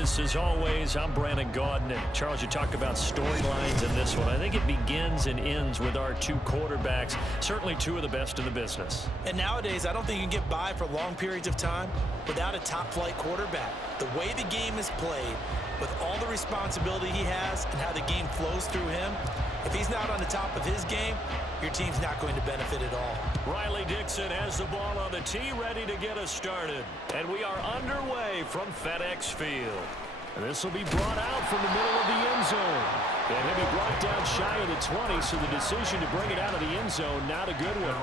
Davis, as always, I'm Brandon Gaudin. And Charles, you talk about storylines in this one. I think it begins and ends with our two quarterbacks, certainly two of the best in the business. And nowadays, I don't think you can get by for long periods of time without a top-flight quarterback. The way the game is played, with all the responsibility he has and how the game flows through him, if he's not on the top of his game, your team's not going to benefit at all. Riley Dixon has the ball on the tee, ready to get us started. And we are underway from FedEx Field. And this will be brought out from the middle of the end zone. And he'll be brought down shy of the 20, so the decision to bring it out of the end zone, not a good one.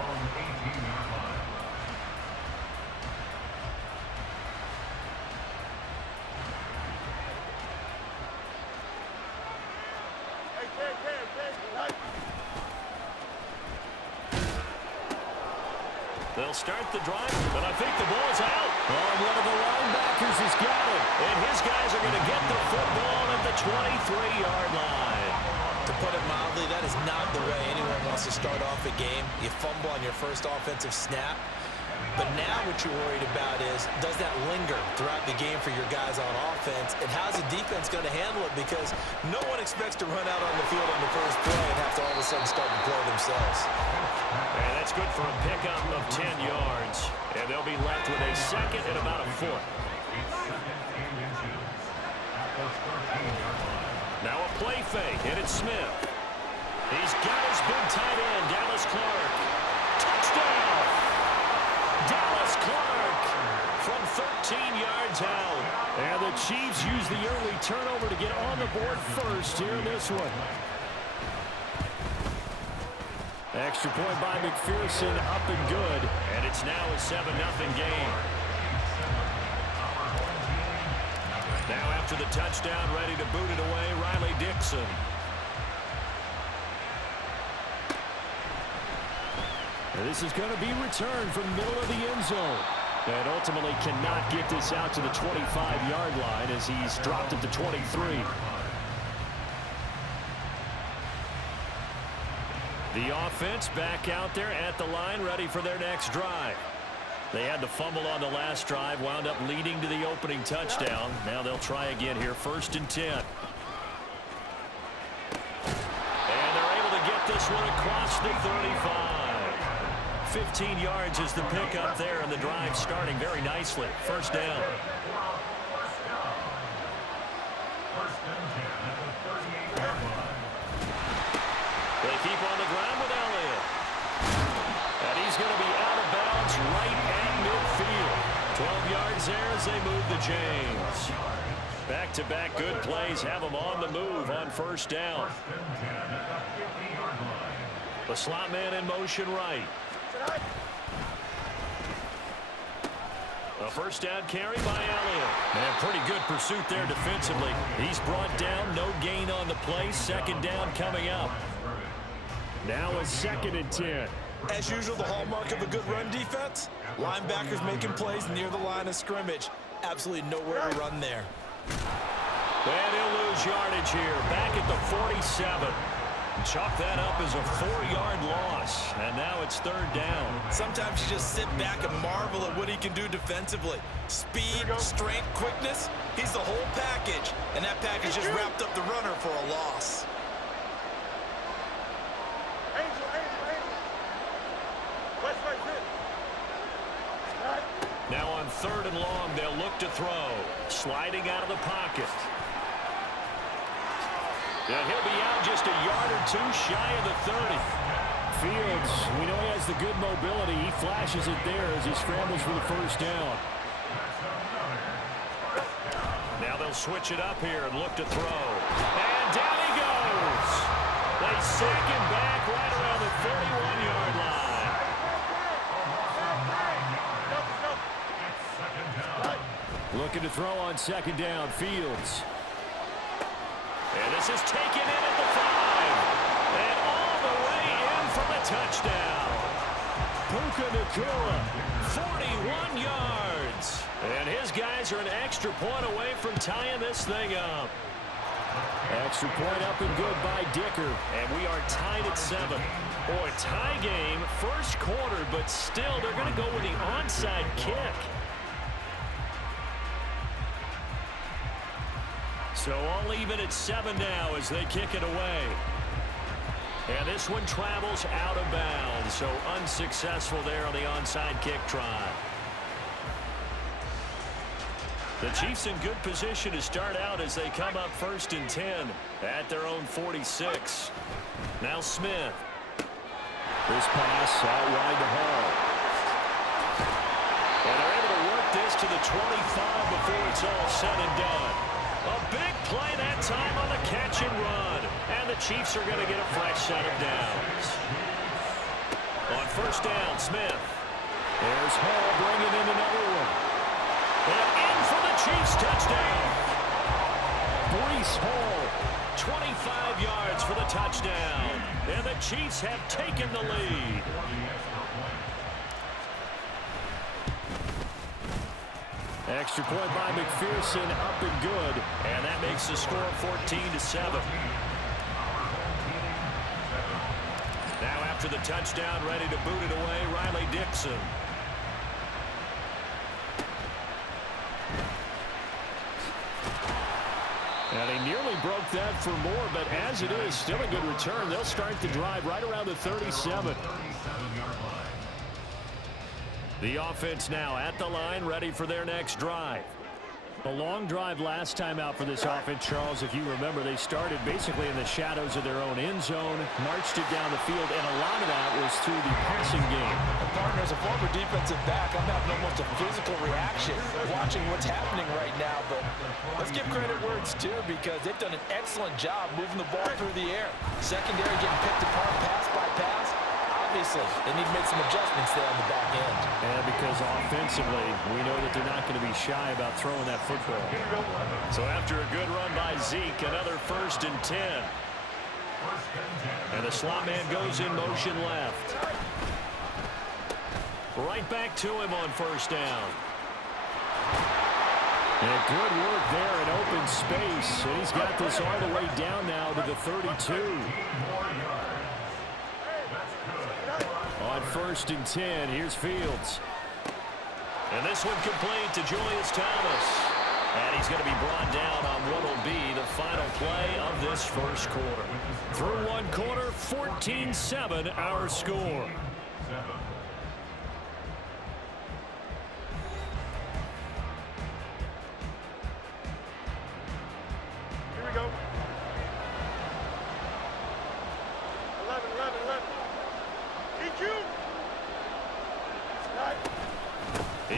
They'll start the drive, but I think the ball's out. Oh, one of the linebackers has got it. And his guys are going to get the football at the 23-yard line. To put it mildly, that is not the way anyone wants to start off a game. You fumble on your first offensive snap. But now what you're worried about is, does that linger throughout the game for your guys on offense? And how's the defense going to handle it? Because no one expects to run out on the field on the first play and have to all of a sudden start to play themselves. And that's good for a pickup of 10 yards. And they'll be left with a second and about a foot. Now a play fake, and it's Smith. He's got his big tight end, Dallas Clark. Touchdown! Dallas Clark from 13 yards out. And the Chiefs use the early turnover to get on the board first here in this one. Extra point by McPherson, up and good. And it's now a 7-0 game. Now after the touchdown, ready to boot it away, Riley Dixon. And this is going to be returned from the middle of the end zone. And ultimately cannot get this out to the 25-yard line as he's dropped at the 23. The offense back out there at the line, ready for their next drive. They had the fumble on the last drive, wound up leading to the opening touchdown. Now they'll try again here, 1st and 10. And they're able to get this one across the 35. 15 yards is the pickup there, and the drive starting very nicely. 1st down. They keep on the ground with Elliott. And he's going to be out of bounds right at midfield. 12 yards there as they move the chains. Back-to-back good plays have them on the move on 1st down. The slot man in motion right. A 1st down carry by Elliott. And pretty good pursuit there defensively. He's brought down, no gain on the play. 2nd down coming up. Now a 2nd and 10. As usual, the hallmark of a good run defense, linebackers making plays near the line of scrimmage. Absolutely nowhere to run there. And he'll lose yardage here, back at the 47. Chalk that up as a 4-yard loss, and now it's 3rd down. Sometimes you just sit back and marvel at what he can do defensively. Speed, strength, quickness, he's the whole package, and that package just wrapped up the runner for a loss. Now on 3rd and long, they'll look to throw. Sliding out of the pocket. And he'll be out just a yard or two shy of the 30. Fields, we know he has the good mobility. He flashes it there as he scrambles for the 1st down. Now they'll switch it up here and look to throw. And down he goes. They sack him back right around the 31-yard line. Looking to throw on 2nd down, Fields. And this is taken in at the 5. And all the way in for the touchdown. Puka Nacua, 41 yards. And his guys are an extra point away from tying this thing up. Extra point up and good by Dicker. And we are tied at 7. Boy, tie game, 1st quarter, but still they're going to go with the onside kick. So all even at 7 now as they kick it away. And this one travels out of bounds, so unsuccessful there on the onside kick try. The Chiefs in good position to start out as they come up 1st and 10 at their own 46. Now Smith. This pass out wide to Hall. And they're able to work this to the 25 before it's all said and done. A big play that time on the catch and run. And the Chiefs are going to get a fresh set of downs. On 1st down, Smith. There's Hall bringing in another one. And in for the Chiefs touchdown. Breece Hall, 25 yards for the touchdown. And the Chiefs have taken the lead. Extra point by McPherson, up and good. And that makes the score 14-7. Now after the touchdown, ready to boot it away, Riley Dixon. And he nearly broke that for more, but as it is, still a good return. They'll start the drive right around the 37. The offense now at the line, ready for their next drive. A long drive last time out for this offense, Charles. If you remember, they started basically in the shadows of their own end zone, marched it down the field, and a lot of that was through the passing game. And partner, as a former defensive back, I'm having almost a physical reaction watching what's happening right now. But let's give credit where it's due, because they've done an excellent job moving the ball through the air. Secondary getting picked apart pass by pass. Obviously, they need to make some adjustments there on the back end. And because offensively, we know that they're not going to be shy about throwing that football. So after a good run by Zeke, another 1st and 10. And the slot man goes in motion left. Right back to him on 1st down. And good work there in open space. And he's got this all the way down now to the 32. On 1st and 10, here's Fields. And this one complete to Julius Thomas. And he's going to be brought down on what will be the final play of this 1st quarter. Through 1 quarter, 14-7 our score. Here we go. 11. EQ.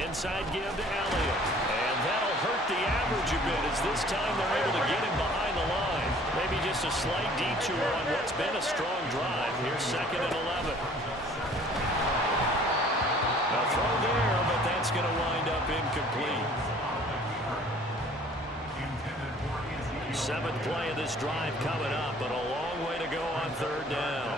Inside give to Elliott. And that'll hurt the average a bit, as this time they're able to get him behind the line. Maybe just a slight detour on what's been a strong drive. Here's 2nd and 11. A throw there, but that's going to wind up incomplete. 7th play of this drive coming up, but a long way to go on 3rd down.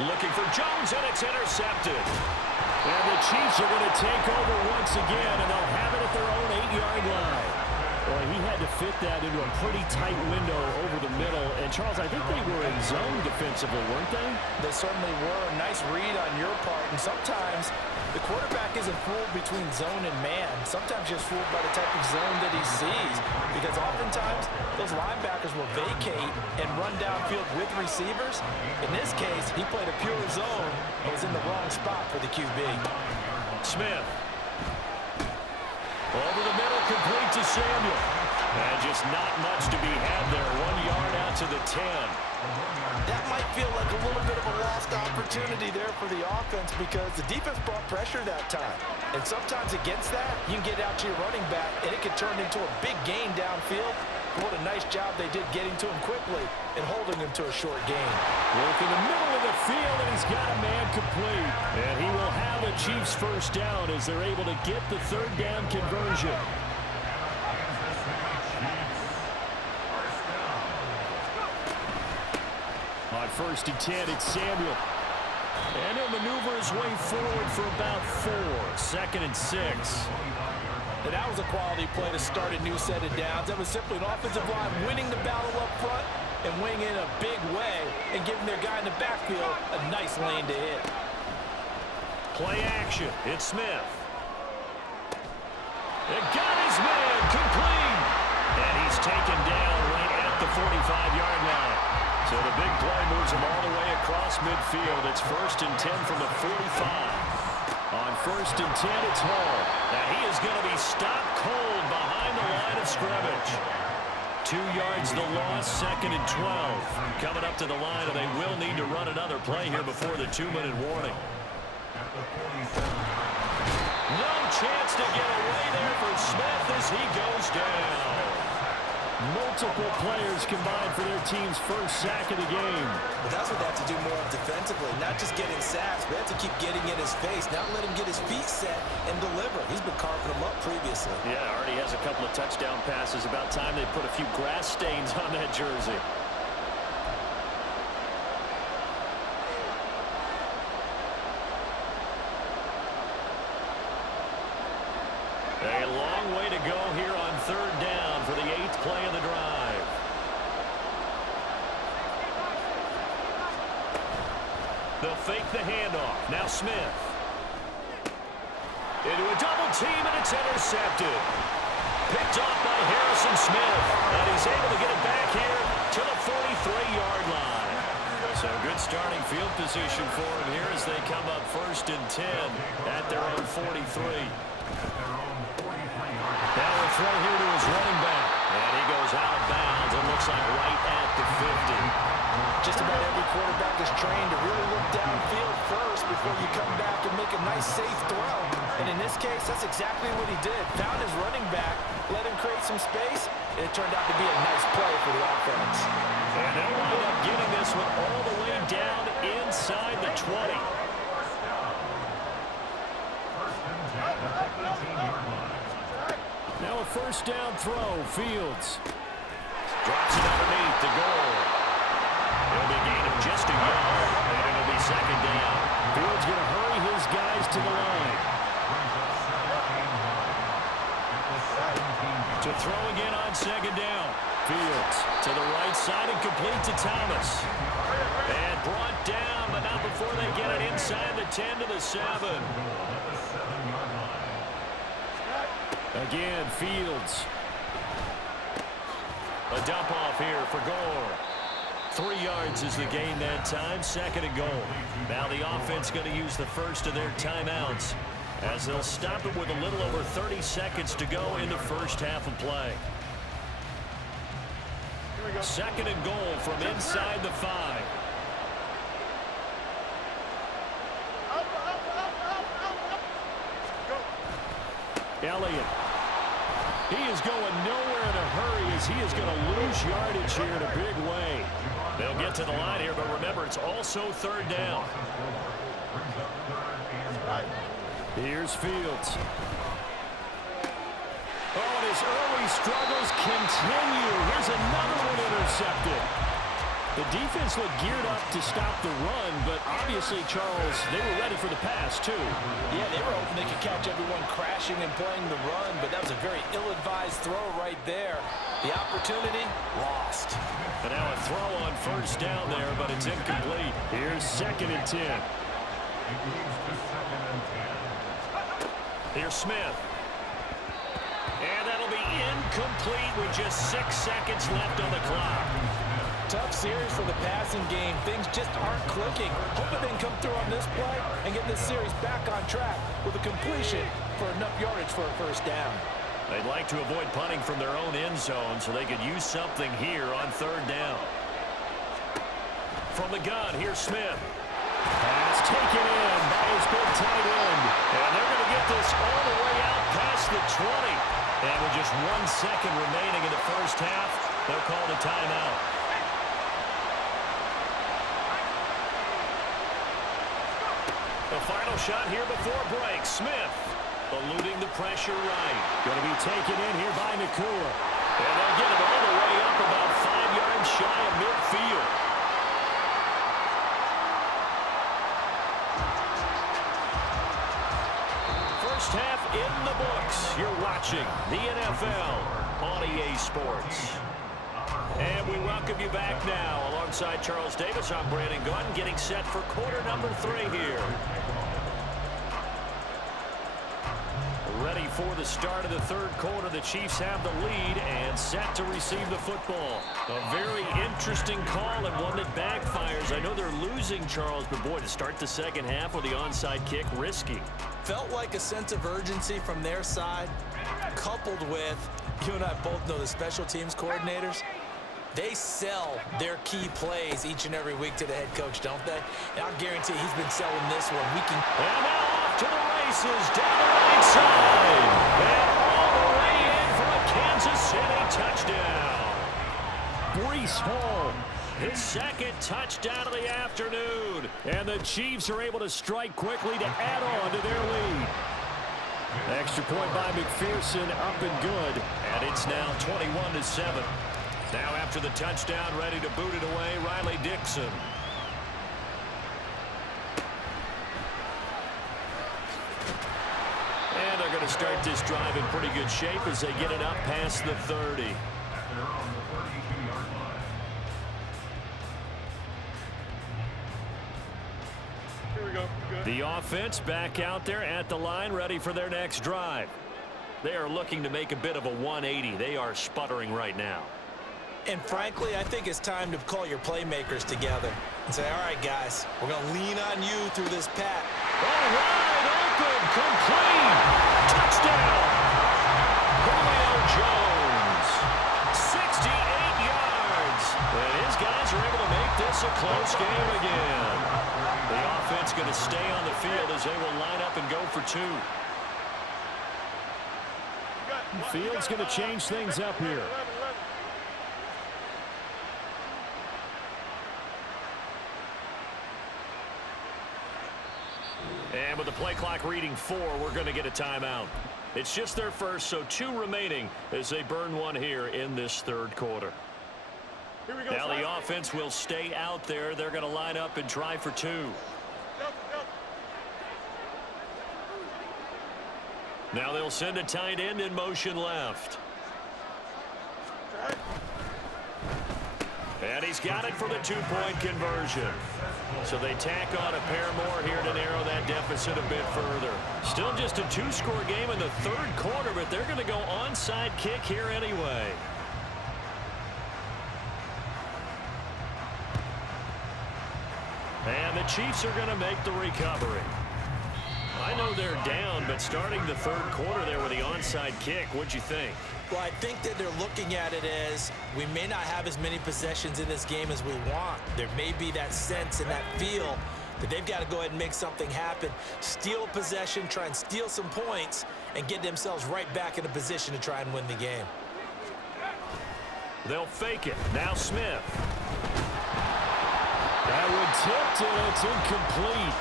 Looking for Jones, and it's intercepted. And the Chiefs are going to take over once again, and they'll have it at their own 8-yard line. Boy, he had to fit that into a pretty tight window over the middle. And, Charles, I think they were in zone defensively, weren't they? They certainly were. Nice read on your part. And sometimes the quarterback isn't fooled between zone and man. Sometimes just fooled by the type of zone that he sees. Because oftentimes, those linebackers will vacate and run downfield with receivers. In this case, he played a pure zone, but was in the wrong spot for the QB. Smith. Over the middle, complete to Samuel. And just not much to be had there. 1 yard out to the 10. That might feel like a little bit of a lost opportunity there for the offense, because the defense brought pressure that time. And sometimes against that, you can get out to your running back, and it can turn into a big gain downfield. What a nice job they did getting to him quickly and holding him to a short gain. Work in the middle of the field, and he's got a man complete. And he will have the Chiefs 1st down as they're able to get the 3rd down conversion. On 1st and 10, it's Samuel. And he'll maneuver his way forward for about 4. 2nd and 6. And that was a quality play to start a new set of downs. That was simply an offensive line winning the battle up front and winning in a big way and giving their guy in the backfield a nice lane to hit. 3rd Play action. It's Smith. It got his man complete. And he's taken down right at the 45-yard line. So the big play moves him all the way across midfield. It's 1st and 10 from the 45. On 1st and 10, it's Hall. And he is going to be stopped cold behind the line of scrimmage. 2 yards the loss, 2nd and 12. Coming up to the line, and they will need to run another play here before the 2-minute warning. No chance to get away there for Smith as he goes down. Multiple players combined for their team's first sack of the game. But that's what they have to do more of defensively. Not just getting sacks, but they have to keep getting in his face. Not let him get his feet set and deliver. He's been carving them up previously. Yeah, already has a couple of touchdown passes. About time they put a few grass stains on that jersey. A long way to go here on 3rd down for the 8th play of the drive. They'll fake the handoff. Now Smith. Into a double team, and it's intercepted. Picked off by Harrison Smith. And he's able to get it back here to the 43-yard line. So good starting field position for him here as they come up 1st and 10 at their own 43. Now a throw here to his running back. And he goes out of bounds and looks like right at the 50. Just about every quarterback is trained to really look downfield first before you come back and make a nice, safe throw. And in this case, that's exactly what he did. Found his running back, let him create some space, and it turned out to be a nice play for the offense. And they'll wind up getting this one all the way down inside the 20. Now a 1st down throw, Fields. Drops it underneath the goal. It'll be a gain of just a yard, and it'll be 2nd down. Fields going to hurry his guys to the line. To throw again on 2nd down. Fields to the right side and complete to Thomas. And brought down, but not before they get it inside the 10 to the 7. Again, Fields. A dump off here for Gore. 3 yards is the gain that time. 2nd and goal. Now the offense going to use the first of their timeouts as they'll stop it with a little over 30 seconds to go in the first half of play. 2nd and goal from inside the 5. Elliott. He is going nowhere in a hurry as he is going to lose yardage here in a big way. They'll get to the line here, but remember, it's also 3rd down. Here's Fields. Oh, and his early struggles continue. Here's another one intercepted. The defense looked geared up to stop the run, but obviously, Charles, they were ready for the pass, too. Yeah, they were hoping they could catch everyone crashing and playing the run, but that was a very ill-advised throw right there. The opportunity, lost. And now a throw on 1st down there, but it's incomplete. Here's 2nd and 10. Here's Smith. And that'll be incomplete with just 6 seconds left on the clock. Tough series for the passing game. Things just aren't clicking. Hoping they can come through on this play and get this series back on track with a completion for enough yardage for a 1st down. They'd like to avoid punting from their own end zone so they could use something here on 3rd down. From the gun, here's Smith. Pass taken in by his big tight end. And they're going to get this all the way out past the 20. And with just 1 second remaining in the first half, they'll call the timeout. The final shot here before break. Smith eluding the pressure right. Going to be taken in here by Nakua. And they'll get it all the way up about 5 yards shy of midfield. First half in the books. You're watching the NFL on EA Sports. And we welcome you back now. Alongside Charles Davis, I'm Brandon Gunn, getting set for quarter number 3 here. the start of the third quarter. The Chiefs have the lead and set to receive the football. A very interesting call and one that backfires. I know they're losing, Charles, but boy, to start the second half with the onside kick, risky. Felt like a sense of urgency from their side, coupled with, you and I both know the special teams coordinators, they sell their key plays each and every week to the head coach, don't they? And I'll guarantee he's been selling this one. And now off to the races, down the right side. And all the way in for a Kansas City touchdown. Breece Hall, his second touchdown of the afternoon. And the Chiefs are able to strike quickly to add on to their lead. Extra point by McPherson, up and good. And it's now 21-7. Now after the touchdown, ready to boot it away, Riley Dixon. And they're going to start this drive in pretty good shape as they get it up past the 30. Here we go. Good. The offense back out there at the line, ready for their next drive. They are looking to make a bit of a 180. They are sputtering right now. And frankly, I think it's time to call your playmakers together and say, all right, guys, we're going to lean on you through this pack. All right, open, complete, touchdown. Julio Jones, 68 yards. And his guys are able to make this a close game again. The offense going to stay on the field as they will line up and go for two. Field's going to change things up here. And with the play clock reading 4, we're going to get a timeout. It's just their first, so 2 remaining as they burn one here in this third quarter. Here we go. Now the offense will stay out there. They're going to line up and try for 2. Now they'll send a tight end in motion left. And he's got it for the 2-point conversion. So they tack on a pair more here to narrow that deficit a bit further. Still just a 2-score game in the third quarter, but they're going to go onside kick here anyway. And the Chiefs are going to make the recovery. I know they're down, but starting the third quarter there with the onside kick, what'd you think? Well, I think that they're looking at it as we may not have as many possessions in this game as we want. There may be that sense and that feel that they've got to go ahead and make something happen, steal a possession, try and steal some points, and get themselves right back in a position to try and win the game. They'll fake it. Now Smith. That one tipped, and it's incomplete.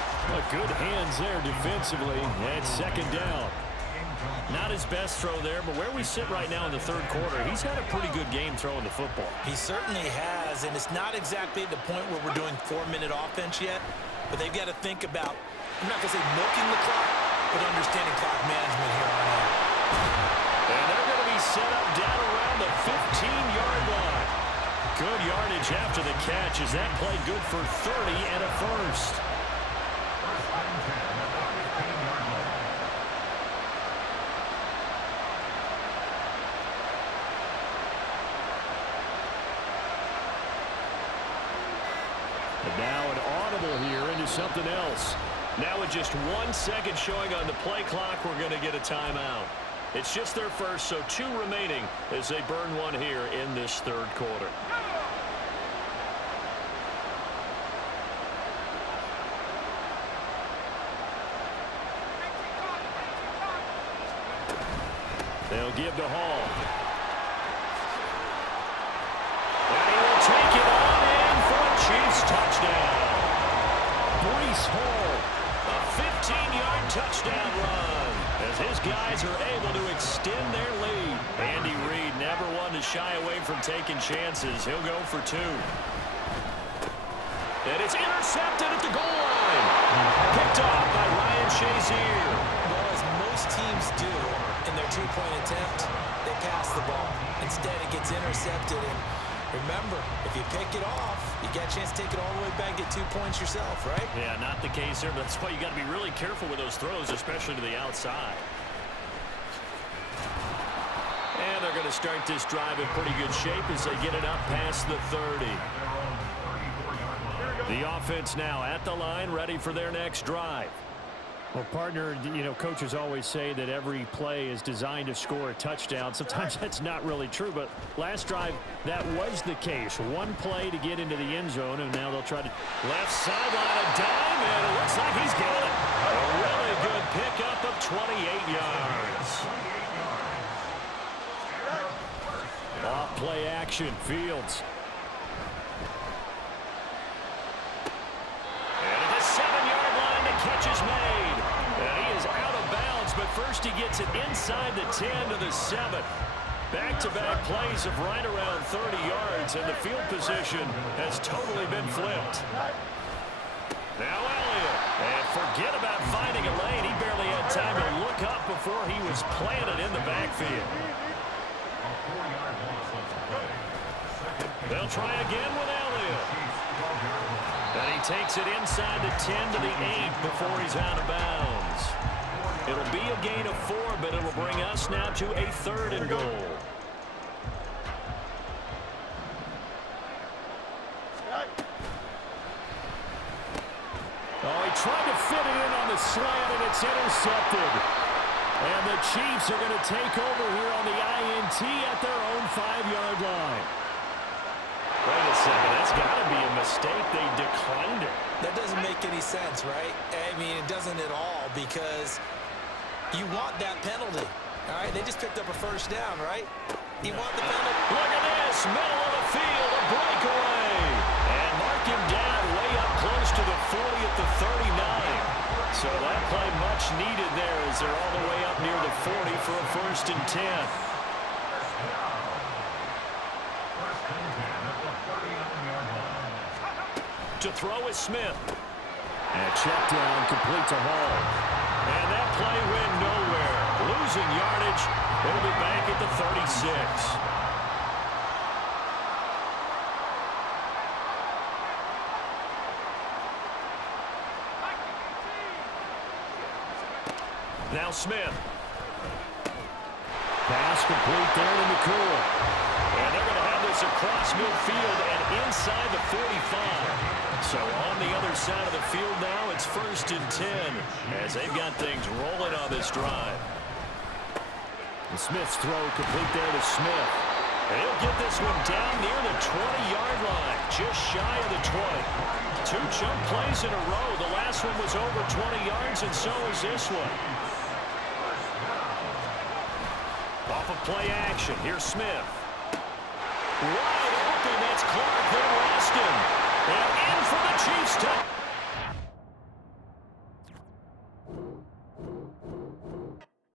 Good hands there defensively. And second down. Not his best throw there, but where we sit right now in the third quarter, he's had a pretty good game throwing the football. He certainly has, and it's not exactly at the point where we're doing 4-minute offense yet, but they've got to think about, I'm not going to say milking the clock, but understanding clock management here on out. And they're going to be set up down around the 15-yard line. Good yardage after the catch as that played good for 30 and a first. And now an audible here into something else. Now with just 1 second showing on the play clock, we're going to get a timeout. It's just their first, so 2 remaining as they burn one here in this third quarter. They'll give to Hall. And he will take it on in for a Chiefs touchdown. Breece Hall, a 15-yard touchdown run as his guys are able to extend their lead. Andy Reid never one to shy away from taking chances. He'll go for 2. And it's intercepted at the goal line. Picked off by Ryan Shazier. Well, as most teams do in their 2-point attempt, they pass the ball. Instead, it gets intercepted. And remember, if you pick it off, you get a chance to take it all the way back, get 2 points yourself, right? Yeah, not the case here, but that's why you got to be really careful with those throws, especially to the outside. And they're going to start this drive in pretty good shape as they get it up past the 30. The offense now at the line, ready for their next drive. Well, partner, you know, coaches always say that every play is designed to score a touchdown. Sometimes that's not really true, but last drive, that was the case. One play to get into the end zone, and now they'll try to... Left sideline, a dime, and it looks like he's got it. A really good pickup of 28 yards. Off play action, Fields. And at the 7-yard line, the catch is made. And he is out of bounds, but first he gets it inside the 10 to the 7. Back-to-back plays of right around 30 yards, and the field position has totally been flipped. Now Elliott, and forget about finding a lane. He barely had time to look up before he was planted in the backfield. They'll try again with Elliott. And he takes it inside the 10 to the 8 before he's out of bounds. It'll be a gain of 4, but it'll bring us now to a 3rd and goal. Oh, he tried to fit it in on the slant, and it's intercepted. And the Chiefs are going to take over here on the INT at their own 5-yard line. Wait a second, that's got to be a mistake. They declined it. That doesn't make any sense, right? I mean, it doesn't at all, because you want that penalty. All right, they just picked up a first down, right? You want the penalty. Look at this, middle of the field, a breakaway. And mark him down way up close to the 40 at the 39. So that play much needed there as they're all the way up near the 40 for a 1st and 10. To throw is Smith. And a check down complete to Hall. And that play went nowhere. Losing yardage. It'll be back at the 36. Now Smith. Pass complete there to McCool. And they're going to have this across midfield and inside the 45. So on the other side of the field now, it's 1st and 10 as they've got things rolling on this drive. And Smith's throw complete there to Smith. And he'll get this one down near the 20-yard line, just shy of the 20. 2 chunk plays in a row. The last one was over 20 yards, and so is this one. Off of play action, here's Smith. Wide open, that's Clark, they lost him. And in for the Chiefs.